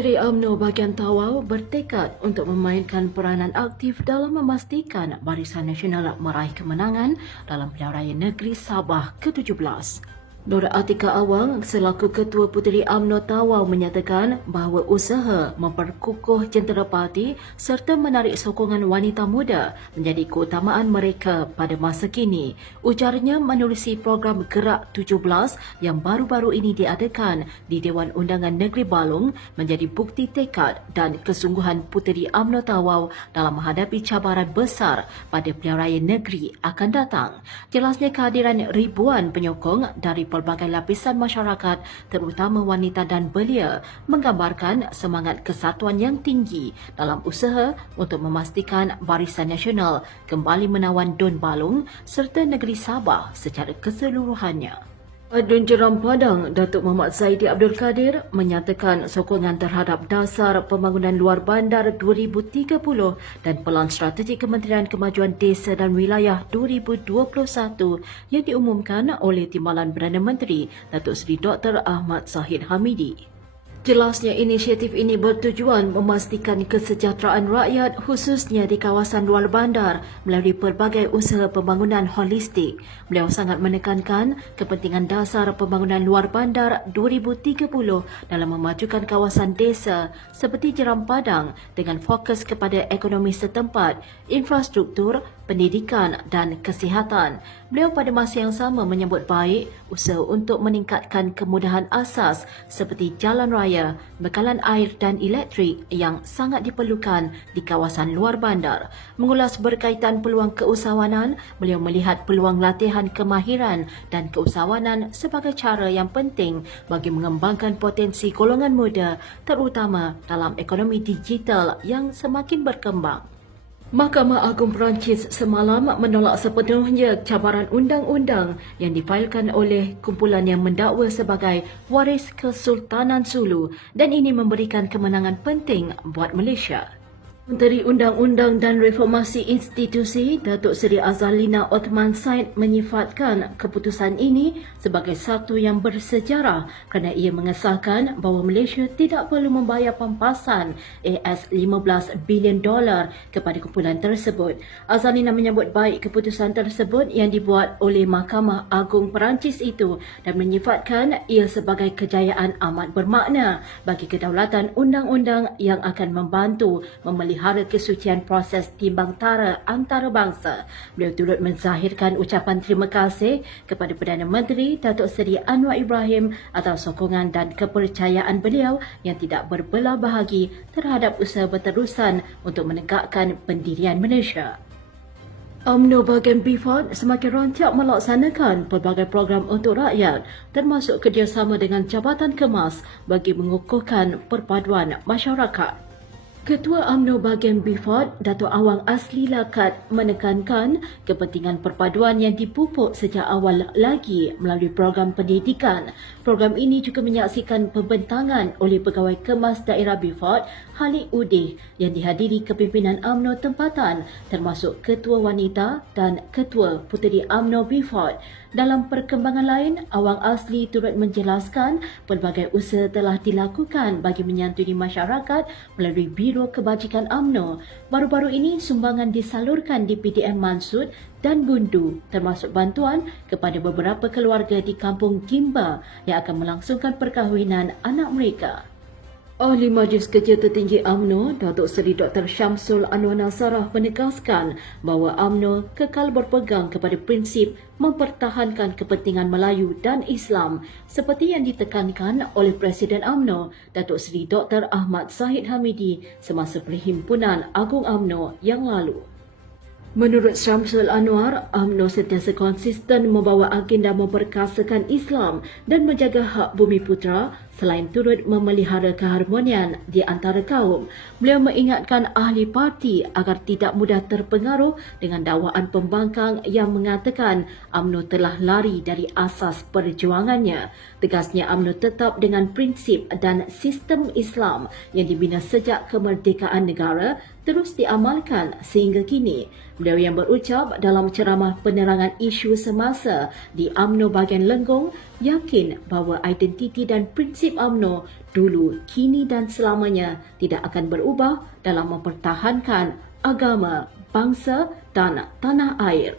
Puteri UMNO bahagian Tawau bertekad untuk memainkan peranan aktif dalam memastikan Barisan Nasional meraih kemenangan dalam Pilihan Raya Negeri Sabah ke-17. Nur Atika Awang selaku Ketua Puteri UMNO Tawau menyatakan bahawa usaha memperkukuh jentera parti serta menarik sokongan wanita muda menjadi keutamaan mereka pada masa kini. Ujarnya menerusi program Gerak 17 yang baru-baru ini diadakan di Dewan Undangan Negeri Balong menjadi bukti tekad dan kesungguhan Puteri UMNO Tawau dalam menghadapi cabaran besar pada Pilihan Raya Negeri akan datang. Jelasnya kehadiran ribuan penyokong dari pelbagai lapisan masyarakat terutama wanita dan belia menggambarkan semangat kesatuan yang tinggi dalam usaha untuk memastikan Barisan Nasional kembali menawan Don Balong serta negeri Sabah secara keseluruhannya. Adun Jeram Padang, Datuk Muhammad Zaidi Abdul Kadir menyatakan sokongan terhadap dasar pembangunan luar bandar 2030 dan Pelan Strategi Kementerian Kemajuan Desa dan Wilayah 2021 yang diumumkan oleh Timbalan Perdana Menteri Datuk Seri Dr. Ahmad Zahid Hamidi. Jelasnya inisiatif ini bertujuan memastikan kesejahteraan rakyat khususnya di kawasan luar bandar melalui pelbagai usaha pembangunan holistik. Beliau sangat menekankan kepentingan dasar pembangunan luar bandar 2030 dalam memajukan kawasan desa seperti Jeram Padang dengan fokus kepada ekonomi setempat, infrastruktur, pendidikan dan kesihatan. Beliau pada masa yang sama menyambut baik usaha untuk meningkatkan kemudahan asas seperti jalan raya, bekalan air dan elektrik yang sangat diperlukan di kawasan luar bandar. Mengulas berkaitan peluang keusahawanan, beliau melihat peluang latihan kemahiran dan keusahawanan sebagai cara yang penting bagi mengembangkan potensi golongan muda terutama dalam ekonomi digital yang semakin berkembang. Mahkamah Agung Perancis semalam menolak sepenuhnya cabaran undang-undang yang difailkan oleh kumpulan yang mendakwa sebagai waris Kesultanan Sulu dan ini memberikan kemenangan penting buat Malaysia. Menteri Undang-Undang dan Reformasi Institusi Datuk Seri Azalina Othman Said menyifatkan keputusan ini sebagai satu yang bersejarah kerana ia mengesahkan bahawa Malaysia tidak perlu membayar pampasan AS$15 bilion kepada kumpulan tersebut. Azalina menyambut baik keputusan tersebut yang dibuat oleh Mahkamah Agung Perancis itu dan menyifatkan ia sebagai kejayaan amat bermakna bagi kedaulatan undang-undang yang akan membantu memelihara kesucian proses timbang tara antarabangsa. Beliau turut menzahirkan ucapan terima kasih kepada Perdana Menteri Datuk Seri Anwar Ibrahim atas sokongan dan kepercayaan beliau yang tidak berbelah bahagi terhadap usaha berterusan untuk menegakkan pendirian Malaysia. UMNO bahagian BIFAD semakin rancak melaksanakan pelbagai program untuk rakyat termasuk kerjasama dengan Jabatan Kemas bagi mengukuhkan perpaduan masyarakat. Ketua UMNO bahagian BIFAD, Datuk Awang Asli Lakat menekankan kepentingan perpaduan yang dipupuk sejak awal lagi melalui program pendidikan. Program ini juga menyaksikan pembentangan oleh Pegawai Kemas Daerah BIFAD, Halik Udih yang dihadiri kepimpinan UMNO tempatan termasuk Ketua Wanita dan Ketua Puteri UMNO BIFAD. Dalam perkembangan lain, Awang Asli turut menjelaskan pelbagai usaha telah dilakukan bagi menyantuni masyarakat melalui Biro Kebajikan UMNO. Baru-baru ini sumbangan disalurkan di PDM Mansud dan Bundu termasuk bantuan kepada beberapa keluarga di Kampung Gimba yang akan melangsungkan perkahwinan anak mereka. Ahli Majlis Kerja Tertinggi UMNO, Datuk Seri Dr. Syamsul Anwar Nasarah menegaskan bahawa UMNO kekal berpegang kepada prinsip mempertahankan kepentingan Melayu dan Islam seperti yang ditekankan oleh Presiden UMNO, Datuk Seri Dr. Ahmad Zahid Hamidi semasa Perhimpunan Agung UMNO yang lalu. Menurut Syamsul Anwar, UMNO sentiasa konsisten membawa agenda memperkasakan Islam dan menjaga hak bumi putera selain turut memelihara keharmonian di antara kaum. Beliau mengingatkan ahli parti agar tidak mudah terpengaruh dengan dakwaan pembangkang yang mengatakan UMNO telah lari dari asas perjuangannya. Tegasnya UMNO tetap dengan prinsip dan sistem Islam yang dibina sejak kemerdekaan negara terus diamalkan sehingga kini. Beliau yang berucap dalam ceramah penerangan isu semasa di UMNO bahagian Lenggong yakin bahawa identiti dan prinsip UMNO dulu, kini dan selamanya tidak akan berubah dalam mempertahankan agama, bangsa dan tanah air.